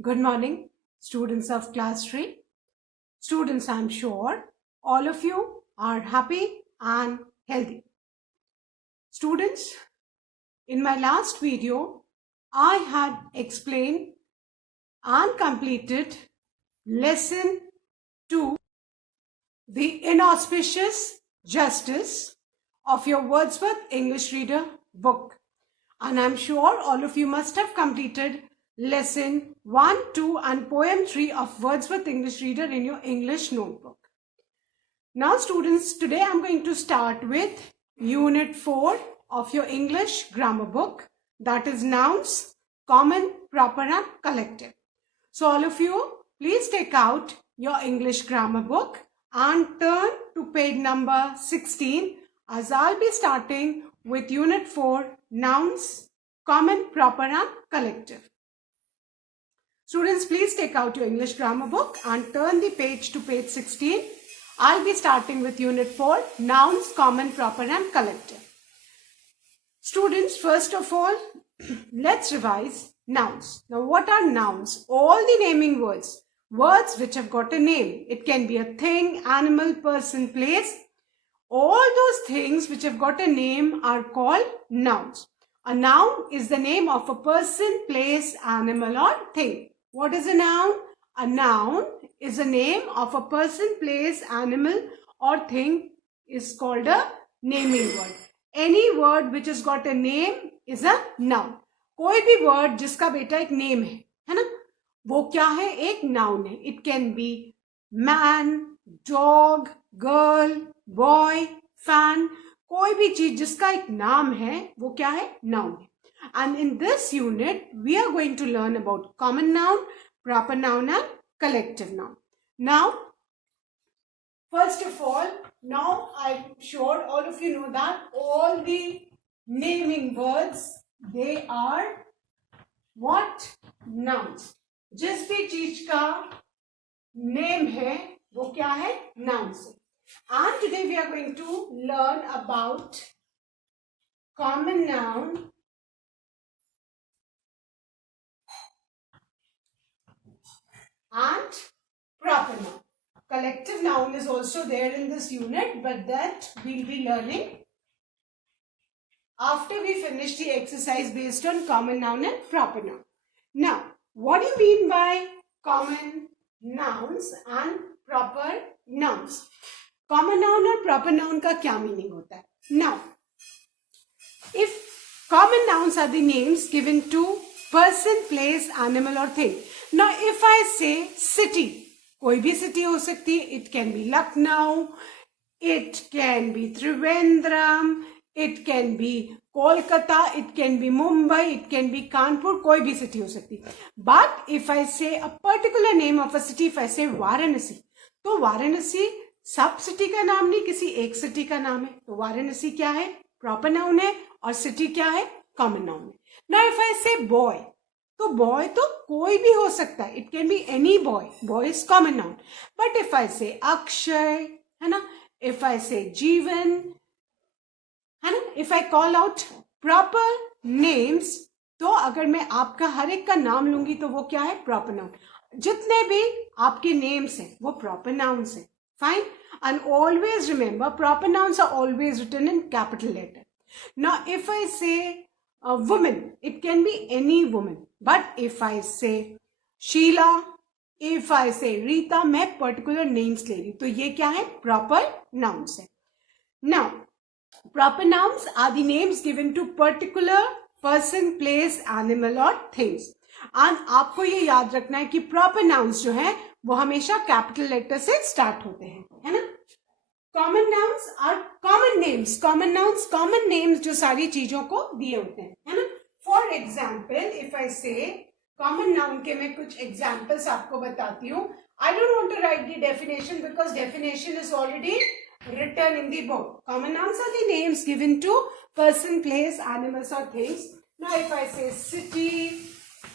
Good morning, students of class 3. Students, I'm sure all of you are happy and healthy. Students, in my last video, I had explained and completed lesson 2, The Inauspicious Justice of your Wordsworth English Reader book. And I'm sure all of you must have completed lesson 1, 2 and poem 3 of Wordsworth English Reader in your English notebook. Now students, today I'm going to start with unit 4 of your English grammar book, that is nouns, common, proper and collective. So all of you, please take out your English grammar book and turn to page number 16 as I'll be starting with unit 4, nouns, common, proper and collective. Students, please take out your English grammar book and turn the page to page 16. I'll be starting with unit 4, nouns, common, proper and collective. Students, first of all, let's revise nouns. Now, what are nouns? All the naming words, words which have got a name. It can be a thing, animal, person, place. All those things which have got a name are called nouns. A noun is the name of a person, place, animal or thing. What is a noun? A noun is a name of a person, place, animal or thing is called a naming word. Any word which has got a name is a noun. कोई भी word जिसका बेटा एक name है ना, वो क्या है? एक noun है. It can be man, dog, girl, boy, fan. कोई भी चीज जिसका एक नाम है वो क्या है? Noun है. And in this unit we are going to learn about common noun, proper noun and collective noun. Now, first of all, now I'm sure all of you know that all the naming words, they are what? Nouns. जिस भी चीज का name है वो क्या है? Nouns. And today we are going to learn about common noun and proper noun. Collective noun is also there in this unit, but that we'll be learning after we finish the exercise based on common noun and proper noun. Now, what do you mean by common nouns and proper nouns? Common noun और proper noun का क्या meaning होता है? Now, if common nouns are the names given to person, place, animal or thing. Now, if I say city, कोई भी city हो सकती है. It can be Lucknow, it can be Trivandrum, it can be Kolkata, it can be Mumbai, it can be Kanpur, कोई भी city हो सकती है. But if I say a particular name of a city, if I say Varanasi, तो वाराणसी सब city का नाम नहीं, किसी एक सिटी का नाम है. तो वाराणसी क्या है? प्रॉपर नाउन है. और सिटी क्या है? कॉमन नाउन है. नाउ इफ आई से बॉय, तो बॉय तो कोई भी हो सकता है. It can be any boy. Boy is common noun. But if I से अक्षय, है ना, इफ आई से जीवन, है ना, if I call out proper names, तो अगर मैं आपका हर एक का नाम लूंगी तो वो क्या है? Proper noun. जितने भी आपके नेम्स हैं वो प्रॉपर नाउन्स हैं. Fine. And always remember, proper nouns are always written in capital letter. Now, if I say a woman, it can be any woman. But if I say Sheila, if I say Rita, मैं particular names ले रही. तो ये क्या है? Proper nouns है. Now, proper nouns are the names given to particular person, place, animal or things. And आपको ये याद रखना है कि proper nouns जो है वो हमेशा कैपिटल लेटर से स्टार्ट होते हैं, है ना. Common nouns are common names. Common nouns common names जो सारी चीजों को दिए होते हैं, है ना. फॉर एग्जाम्पल, इफ आई से कॉमन नाउन के मैं कुछ एग्जाम्पल्स आपको बताती हूँ. I don't want to write the definition because definition is already written in the book. Common nouns are the names given to person, place, animals or things. Now if I say city,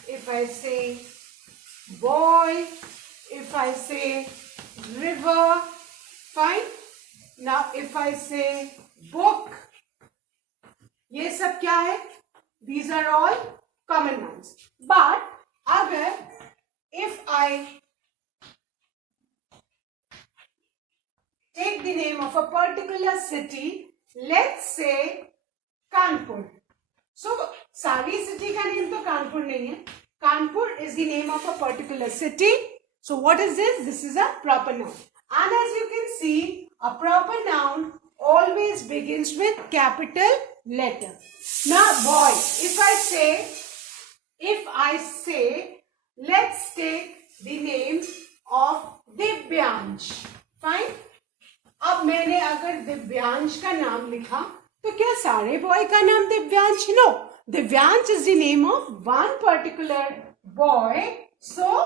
if I say boy, if I say river, fine. Now if I say book, ये सब क्या है? These are all common nouns. But अगर I take the name of a particular city, let's say Kanpur. So, सारी city का name तो कानपुर नहीं है. Kanpur is the name of a particular city. So, what is this? This is a proper noun. And as you can see, a proper noun always begins with capital letter. Now, boy, if I say, let's take the name of Divyansh. Fine. अब मैंने अगर दिव्यांश का नाम लिखा तो क्या सारे boy का नाम Divyansh? No, Divyansh is the name of one particular boy. So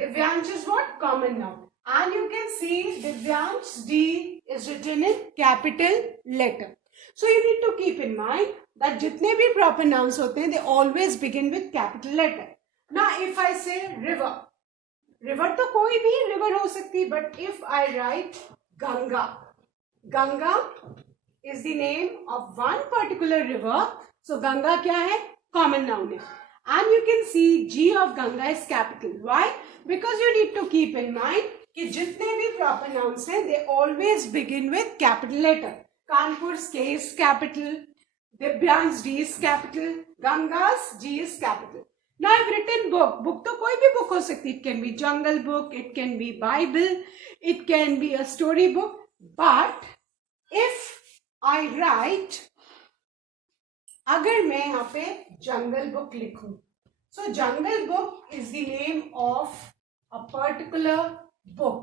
Divyansh is what? Common noun. And you can see Divyansh D is written in capital letter. So you need to keep in mind that जितने भी proper nouns होते हैं they always begin with capital letter. Now if I say river, river तो कोई भी river हो सकती है, but if I right Ganga. Ganga is the name of one particular river. So Ganga क्या है? Common noun है. And you can see G of Ganga is capital. Why? Because you need to keep in mind कि जितने भी proper nouns हैं, they always begin with capital letter. Kanpur's K is capital. Divyan's D is capital. Ganga's G is capital. Now I've written book. Book तो कोई भी book हो सकती है. It can be Jungle Book. It can be Bible. It can be a story book. But if I write, अगर मैं यहाँ पे Jungle Book लिखूं, so Jungle Book is the name of a particular book.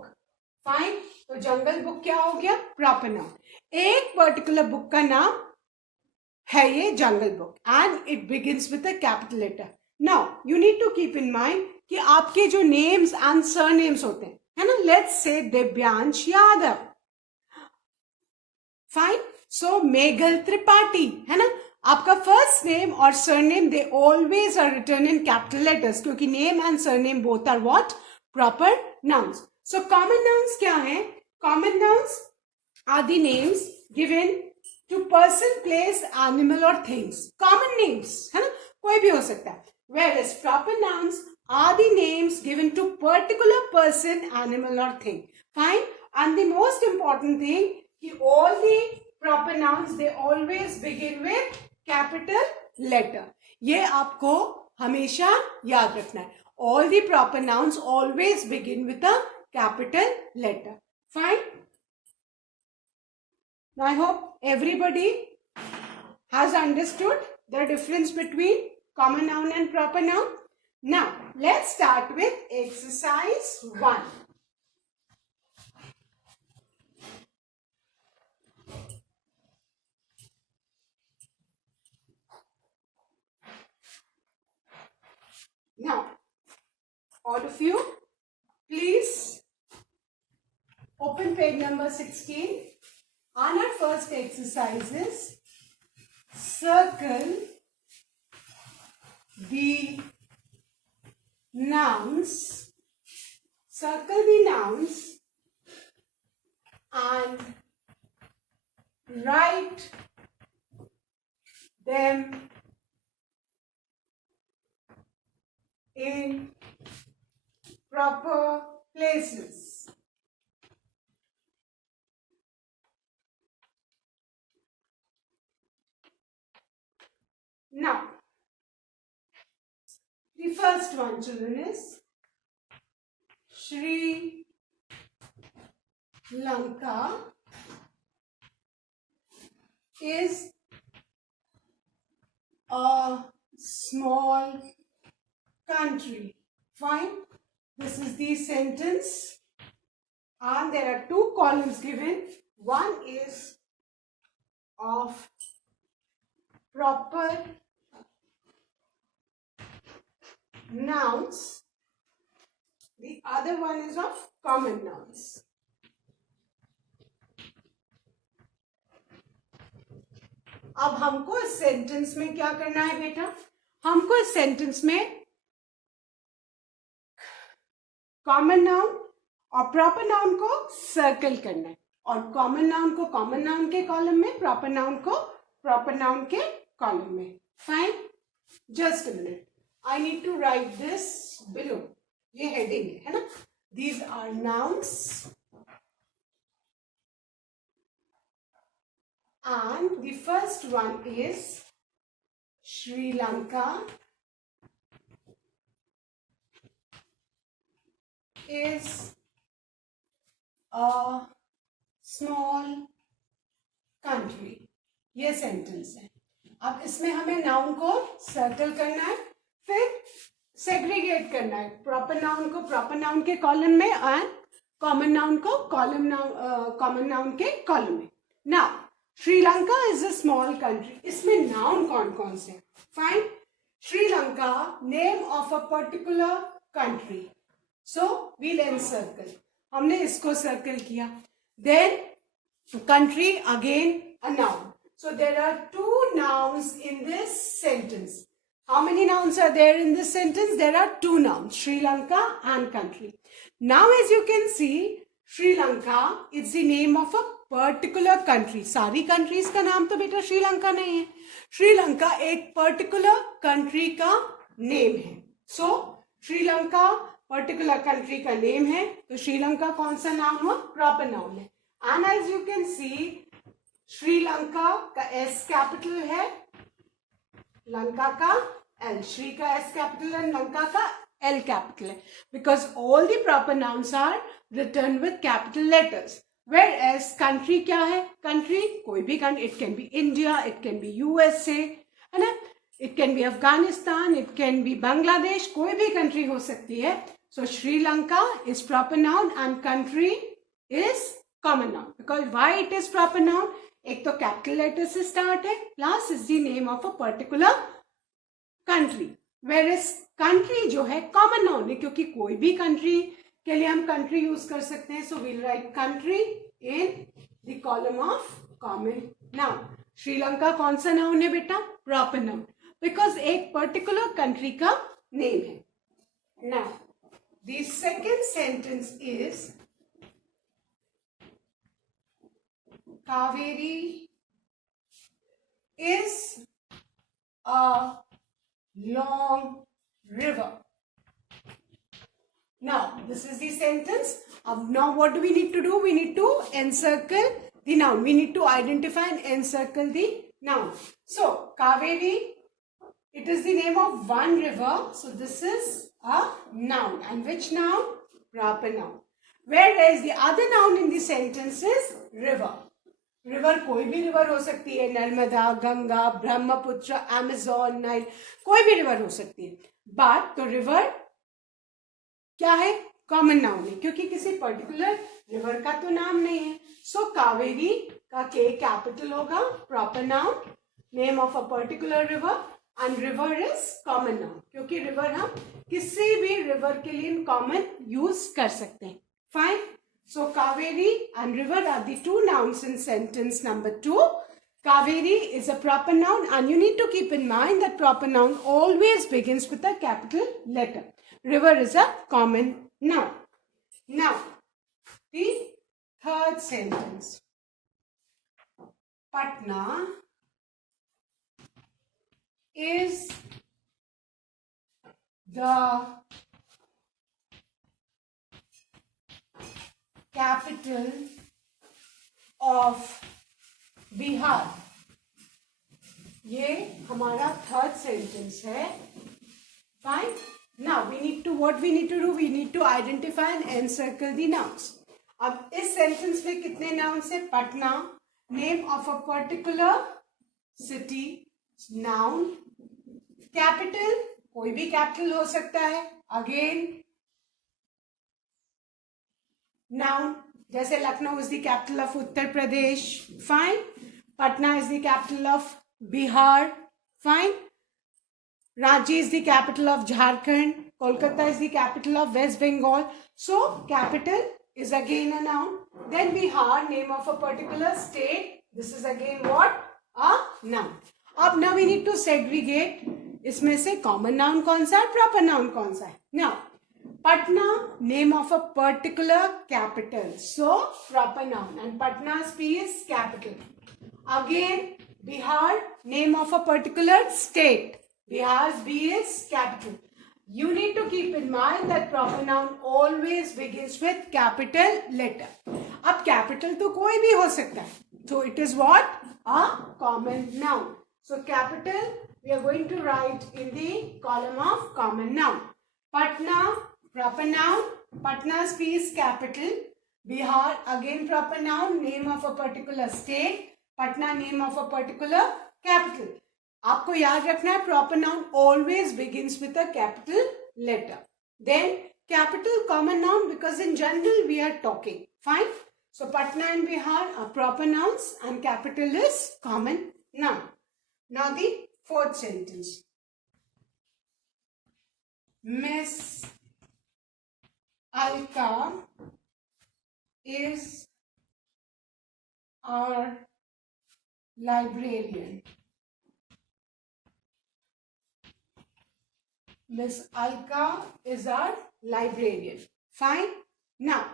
Fine. तो Jungle Book क्या हो गया? Proper noun. एक particular book का नाम है ये Jungle Book and it begins with a capital letter. Now you need to keep in mind कि आपके जो names and surnames होते हैं, है ना, let's say Divyansh Yadav. Fine. So Meghal Tripathi, है ना, आपका फर्स्ट नेम और surname they always are written in capital letters, क्योंकि name and surname both are what? Proper nouns. So common nouns क्या है? Common nouns are the names given to person, place, animal और things. Common names, है ना, कोई भी हो सकता है. Whereas proper nouns are the names given to particular person, animal or thing. Fine. And the most important thing, all the proper nouns they always begin with capital letter. ये आपको हमेशा याद रखना है. All the proper nouns always begin with a capital letter. Fine. Now I hope everybody has understood the difference between common noun and proper noun. Now, let's start with exercise 1. Now, all of you, please open page number 16. On our first exercise is circle the nouns, circle the nouns and write them in proper places. Now, the first one, children, is Sri Lanka is a small country. Fine. This is the sentence. And there are two columns given. One is of proper nouns. The other one is of common nouns. अब हमको इस sentence में क्या करना है बेटा? हमको इस सेंटेंस में कॉमन नाउन और प्रॉपर नाउन को सर्कल करना है और कॉमन नाउन को कॉमन नाउन के कॉलम में, प्रॉपर नाउन को प्रॉपर नाउन के कॉलम में. Fine. Just a minute, I need to write this below. ये हेडिंग है ना. These are nouns and the first one is Sri Lanka is a small country. ये sentence है. अब इसमें हमें नाउन को सर्कल करना है, फिर सेग्रीगेट करना है. प्रॉपर नाउन को प्रॉपर नाउन के कॉलम में एंड कॉमन नाउन को कॉमन नाउन के कॉलम में. Now Sri Lanka is a small country. इसमें नाउन कौन कौन से? Fine. Sri Lanka, name of a particular country. So we'll encircle. हमने इसको सर्कल किया. Then country, again a noun. So there are two nouns in this sentence. How many nouns are there in this sentence? There are two nouns, Sri Lanka and country. Now as you can see, Sri Lanka is the name of a particular country. सारी countries का नाम तो बेटा Sri Lanka नहीं है. Sri Lanka एक particular country का name है. So Sri Lanka particular country का name है, तो Sri Lanka कौन सा noun हुआ? Proper noun है. And as you can see, Sri Lanka का S कैपिटल है, लंका का L. श्री का S कैपिटल है, लंका का L कैपिटल है. Because all the proper nouns are written with capital letters. Whereas country क्या है? Country कोई भी country. It can be India, it can be USA, है ना? It can be Afghanistan, it can be Bangladesh. कोई भी country हो सकती है. So Sri Lanka is proper noun and country is common noun. Because why it is proper noun? एक तो capital letter से स्टार्ट है, plus is the name of a particular country. Whereas country जो है common noun है, क्योंकि कोई भी कंट्री के लिए हम कंट्री यूज कर सकते हैं. So we'll write country in the column of common noun. Sri Lanka कौन सा नाउन है बेटा? प्रॉपर नाउन, बिकॉज एक पर्टिकुलर कंट्री का नेम है. Now the second sentence is Kaveri is a long river. Now, this is the sentence. Now what do we need to do? We need to encircle the noun. We need to identify and encircle the noun. So, Kaveri, it is the name of one river. So, this is a noun. And which noun? Proper noun. Whereas the other noun in the sentence is river. River कोई भी river हो सकती है, Narmada, Ganga, Brahmaputra, Amazon, Nile, कोई भी river हो सकती है. बट तो रिवर क्या है? कॉमन नाउन है, क्योंकि किसी पर्टिकुलर रिवर का तो नाम नहीं है. सो कावेरी का के कैपिटल होगा, proper noun, name of a particular river, and river is common noun, क्योंकि रिवर हम किसी भी रिवर के लिए कॉमन यूज कर सकते हैं. Fine. So Kaveri and river are the two nouns in sentence number 2. Kaveri is a proper noun, and you need to keep in mind that proper noun always begins with a capital letter. River is a common noun. Now, the third sentence. Patna is the capital of Bihar. ये हमारा third sentence है. Fine. Now we need to what we need to do? We need to identify and encircle the nouns. अब इस sentence में कितने nouns है? Patna, name of a particular city, noun. Capital कोई भी कैपिटल हो सकता है, अगेन noun. जैसे Lucknow is the capital of Uttar Pradesh. Fine. Patna is the capital of Bihar. Fine. Ranchi is the capital of Jharkhand. Kolkata is the capital of West Bengal. So capital is again a noun. Then Bihar, name of a particular state. This is again what? A noun. अब now we need to segregate. इसमें से common noun कौन सा है, proper noun कौन सा है? Now, Patna, name of a particular capital. So, proper noun. And Patna's P is capital. Again, Bihar, name of a particular state. Bihar's B is capital. you need to keep in mind that proper noun always begins with capital letter. अब capital तो कोई भी हो सकता है. So it is what? A common noun. So capital we are going to write in the column of common noun. Patna, proper noun. Patna's P is capital. Bihar, again proper noun, name of a particular state. Patna, name of a particular capital. आपको याद रखना है proper noun always begins with a capital letter. Then capital common noun because in general we are talking. Fine. So Patna and Bihar are proper nouns and capital is common noun. Now the fourth sentence. Miss Alka is our librarian. Miss Alka is our librarian. Fine. Now,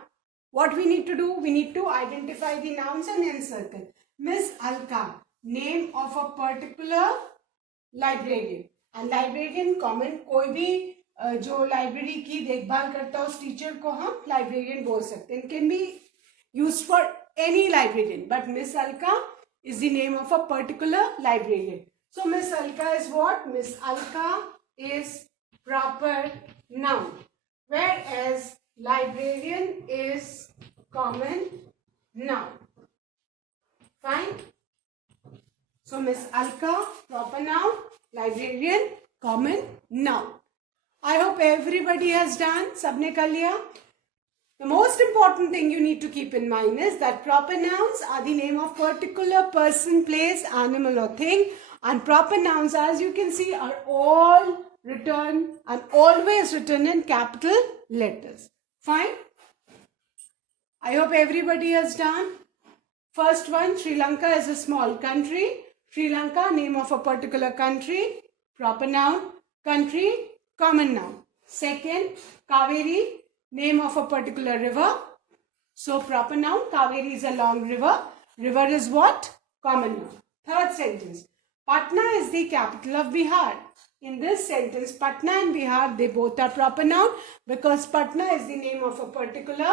what we need to do? We need to identify the nouns and encircle. Miss Alka, name of a particular librarian. And librarian common, कोई भी जो library की देखभाल करता है उस teacher को हम लाइब्रेरियन बोल सकते हैं. It can be used for any librarian, but Miss Alka is the name of a particular librarian. So Miss Alka is what? Miss Alka is proper noun, whereas librarian is common noun. Fine. So Miss Alka, proper noun, librarian, common noun. I hope everybody has done. Sabne kar liya? The most important thing you need to keep in mind is that proper nouns are the name of particular person, place, animal or thing, and proper nouns, as you can see, are all written and always written in capital letters. Fine. I hope everybody has done. First one, Sri Lanka is a small country. Sri Lanka, name of a particular country, proper noun, country, common noun. Second, Kaveri, name of a particular river. So proper noun, Kaveri is a long river. River is what? Common noun. Third sentence, Patna is the capital of Bihar. In this sentence, Patna and Bihar, they both are proper noun because Patna is the name of a particular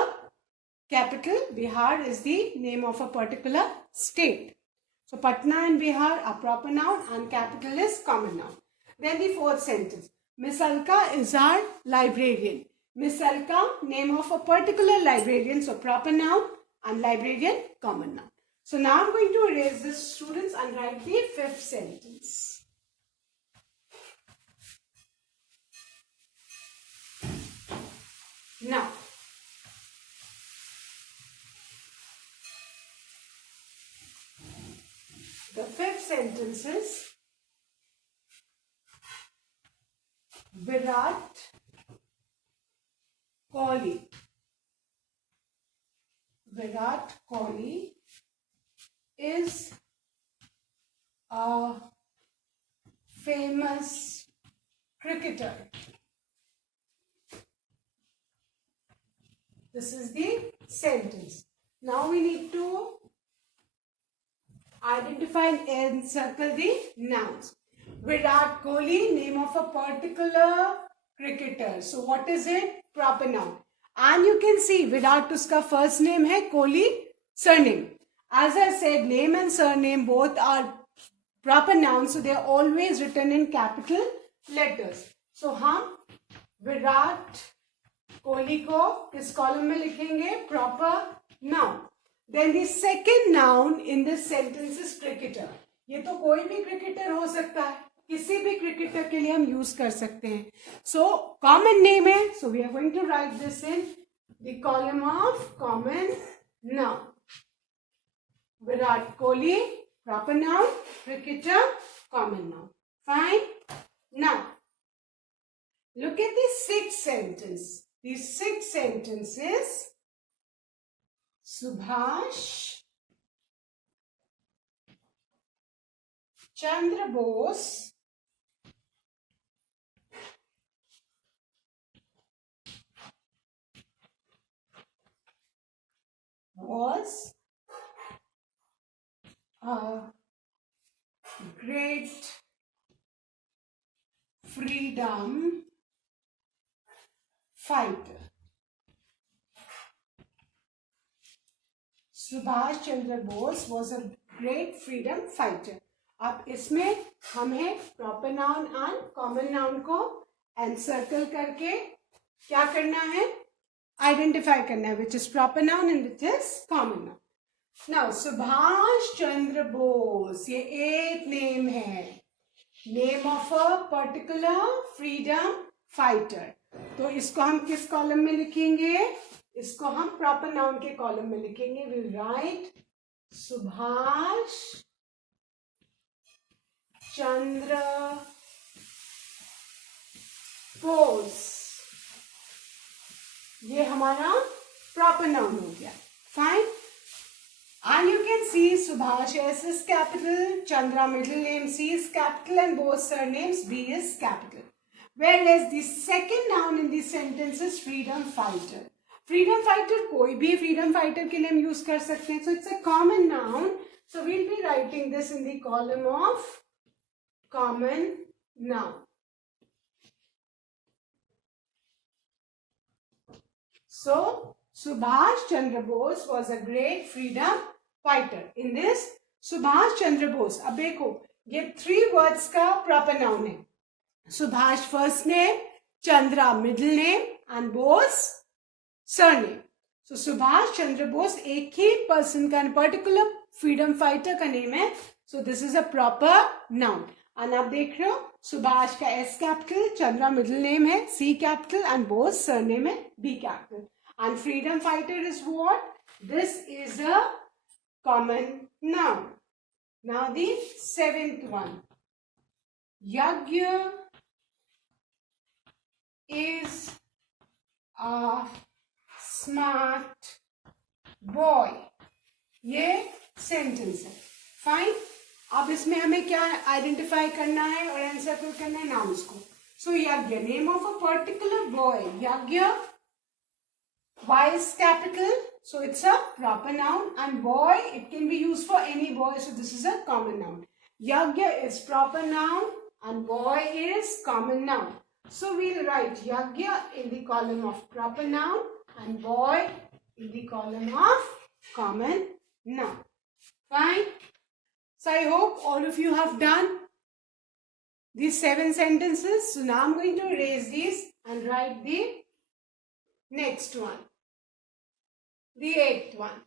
capital. Bihar is the name of a particular state. So Patna and Bihar are proper noun and capital is common noun. Then the fourth sentence, Miss Alka is our librarian. Miss Alka, name of a particular librarian, so proper noun and librarian, common noun. So now I'm going to erase this, students, and write the fifth sentence. Now, the fifth sentence is Virat Kohli. Virat Kohli is a famous cricketer. This is the sentence. Now we need to identify and encircle the nouns. Virat Kohli, name of a particular cricketer. So what is it? Proper noun. And you can see Virat uska first name hai, Kohli surname. As I said, name and surname both are proper nouns, so they are always written in capital letters. So हम विराट कोहली को किस column में लिखेंगे? Proper noun. Then the second noun in this sentence is cricketer. ये तो कोई भी cricketer हो सकता है, किसी भी cricketer के लिए हम use कर सकते हैं. So common name है, so we are going to write this in the column of common noun. Virat Kohli, proper noun, cricketer, common noun. Fine. Now, look at the sixth sentence. The sixth sentence is Subhash Chandra Bose was a great freedom fighter. Subhash Chandra Bose was a great freedom fighter. अब इसमें हमें proper noun and common noun को encircle करके क्या करना है, identify करना है, which is proper noun and which is common noun. Now Subhash Chandra Bose, ये एक नेम है, name of a particular freedom fighter. तो इसको हम किस कॉलम में लिखेंगे, इसको हम प्रॉपर नाउन के कॉलम में लिखेंगे. विल राइट सुभाष चंद्र बोस, ये हमारा प्रॉपर नाउन हो गया. Fine. And you can see Subhash S is capital, Chandra middle name C is capital, and both surnames B is capital. Whereas the second noun in this sentence is freedom fighter. Freedom fighter कोई भी freedom fighter के लिए हम use कर सकते हैं. So it's a common noun. So we'll be writing this in the column of common noun. So Subhash Chandra Bose was a great freedom fighter. In this Subhash Chandra Bose, अब देखो ये 3 words का proper noun है. Subhash first name, Chandra middle name, and Bose surname. So Subhash Chandra Bose एक ही person का particular freedom fighter का name है. So this is a proper noun. And आप देख रहे हो सुभाष का S capital, Chandra middle name है C capital, and Bose surname है B capital. And freedom fighter is what? This is a common noun. Now the 7th one. Yagya is a smart boy. ये sentence है. Fine. अब इसमें हमें क्या identify करना है और एनसर्कल करना है नाउन्स को. सो यज्ञ, name of a particular boy. यज्ञ, Y is capital, so it's a proper noun, and boy, it can be used for any boy, so this is a common noun. Yagya is proper noun and boy is common noun. So we'll write Yagya in the column of proper noun and boy in the column of common noun. Fine. So I hope all of you have done these 7 sentences. So now I'm going to erase these and write the next one, the 8th one.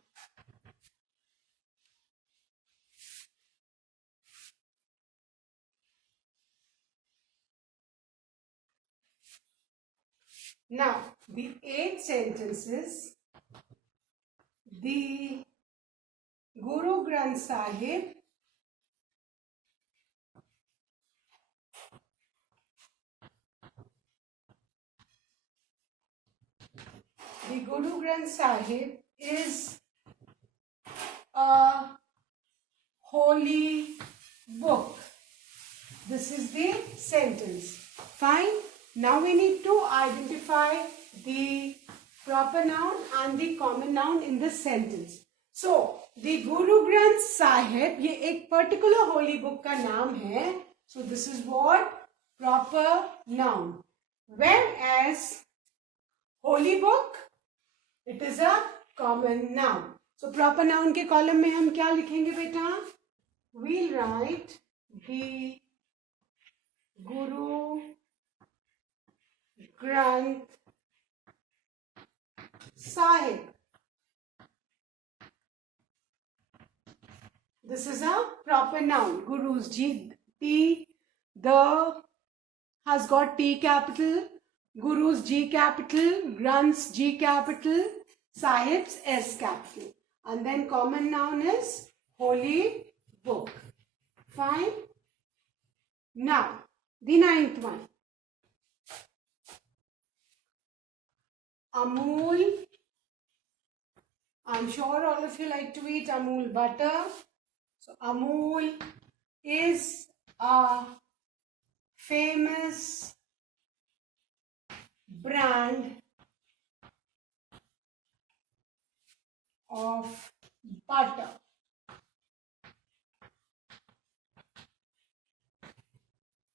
Now, the 8 sentences, the Guru Granth Sahib is a holy book. This is the sentence. Fine. Now we need to identify the proper noun and the common noun in this sentence. So, the Guru Granth Sahib, ये एक particular holy book का नाम है. So, this is what? Proper noun. Whereas, holy book, it is a common noun. So, proper noun के column में हम क्या लिखेंगे बेटा? We'll write the Guru Granth Sahib. This is a proper noun. Guru's G, T, the has got T capital, Guru's G capital, Granth's G capital, Sahib's S capital. And then common noun is holy book. Fine. Now, the 9th one. Amul. I'm sure all of you like to eat Amul butter. So Amul is a famous brand of butter.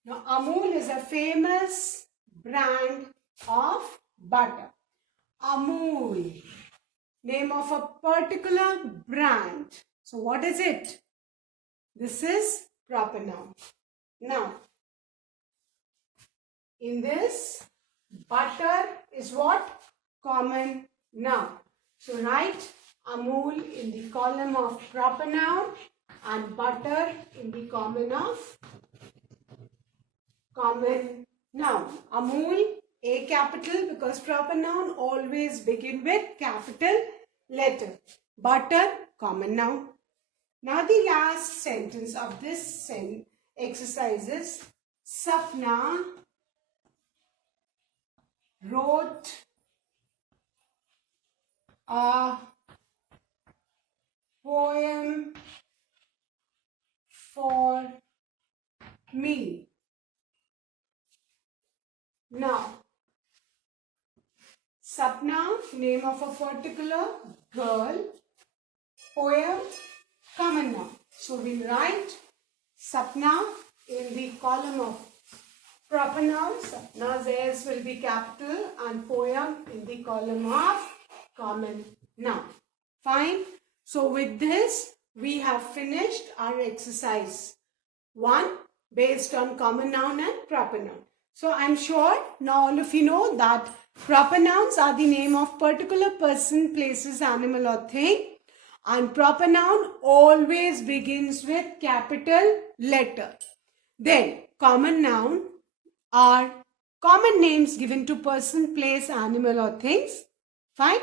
Now Amul is a famous brand of butter. Amul, name of a particular brand. So what is it? This is proper noun. Now, in this, butter is what? Common noun. So write Amul in the column of proper noun and butter in the column of common noun. Amul, A capital, because proper noun always begin with capital letter. Butter, common noun. Now the last sentence of this exercise is Sapna wrote a poem for me. Now, Sapna, name of a particular girl. Poem, common noun. So we'll write Sapna in the column of proper nouns. Sapna's S will be capital and poem in the column of common noun. Fine. So with this, we have finished our exercise 1 based on common noun and proper noun. So I'm sure now all of you know that proper nouns are the name of particular person, places, animal or thing. And proper noun always begins with capital letter. Then common noun are common names given to person, place, animal or things. Fine.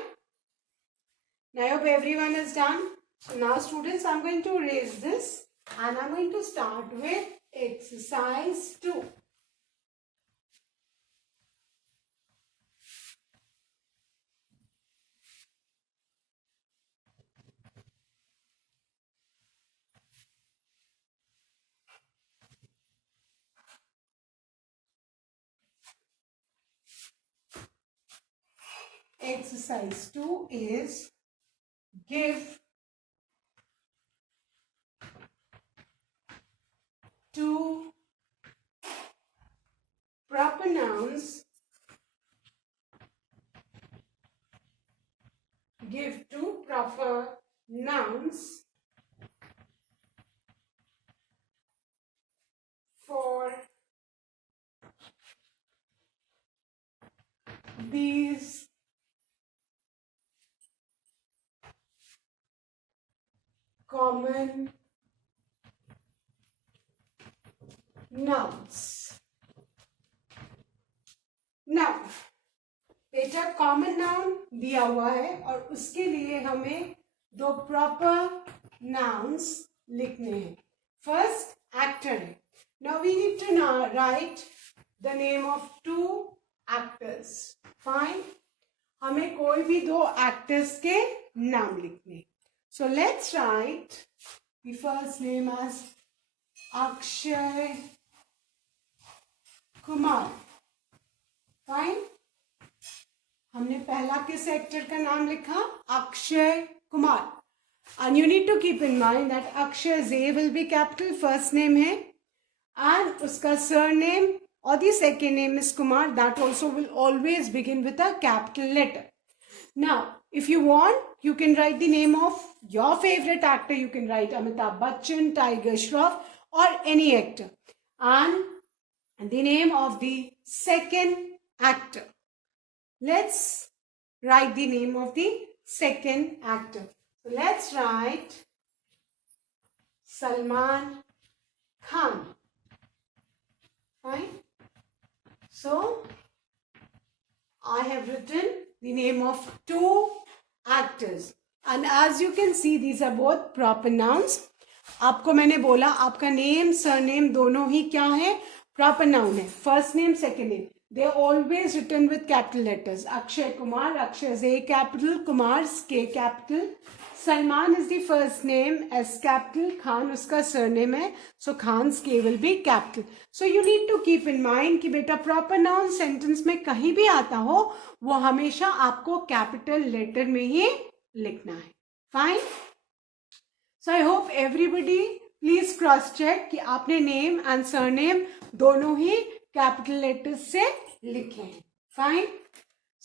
Now I hope everyone is done. So now students, I'm going to erase this and I'm going to start with exercise 2. Exercise 2 is give two proper nouns. Give two proper nouns for these common nouns. Now, बेटा common noun दिया हुआ है और उसके लिए हमें दो proper nouns लिखने हैं. फर्स्ट एक्टर है. Now we need to write the name of two actors. Fine. हमें कोई भी दो एक्टर्स के नाम लिखने. So let's write the first name as Akshay Kumar. Fine. हमने पहला किस एक्टर का नाम लिखा? Akshay Kumar. And you need to keep in mind that Akshay A will be capital, first name है, and उसका surname or the second name is Kumar, that also will always begin with a capital letter. Now, if you want, you can write the name of your favorite actor. You can write Amitabh Bachchan, Tiger Shroff or any actor. And the name of the second actor. Let's write the name of the second actor. So let's write Salman Khan. Fine. So I have written the name of two actors. And as you can see, these are both proper nouns. आपको मैंने बोला आपका name surname दोनों ही क्या है? Proper noun है. First name second name they are always written with capital letters. Akshay Kumar, Akshay is A capital, Kumar's K capital. Salman is the first name, S capital. Khan उसका surname है, so Khan's K will be capital. So you need to keep in mind कि बेटा proper noun sentence में कहीं भी आता हो वो हमेशा आपको capital letter में ही लिखना है. Fine. So I hope everybody please cross check कि आपने name and surname दोनों ही कैपिटल लेटर्स से लिखे हैं. Fine.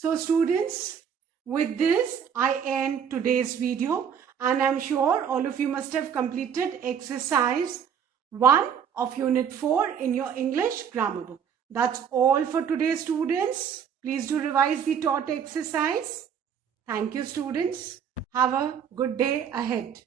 So students, with this, I end today's video, and I'm sure all of you must have completed exercise 1 of Unit 4 in your English grammar book. That's all for today, students. Please do revise the taught exercise. Thank you, students. Have a good day ahead.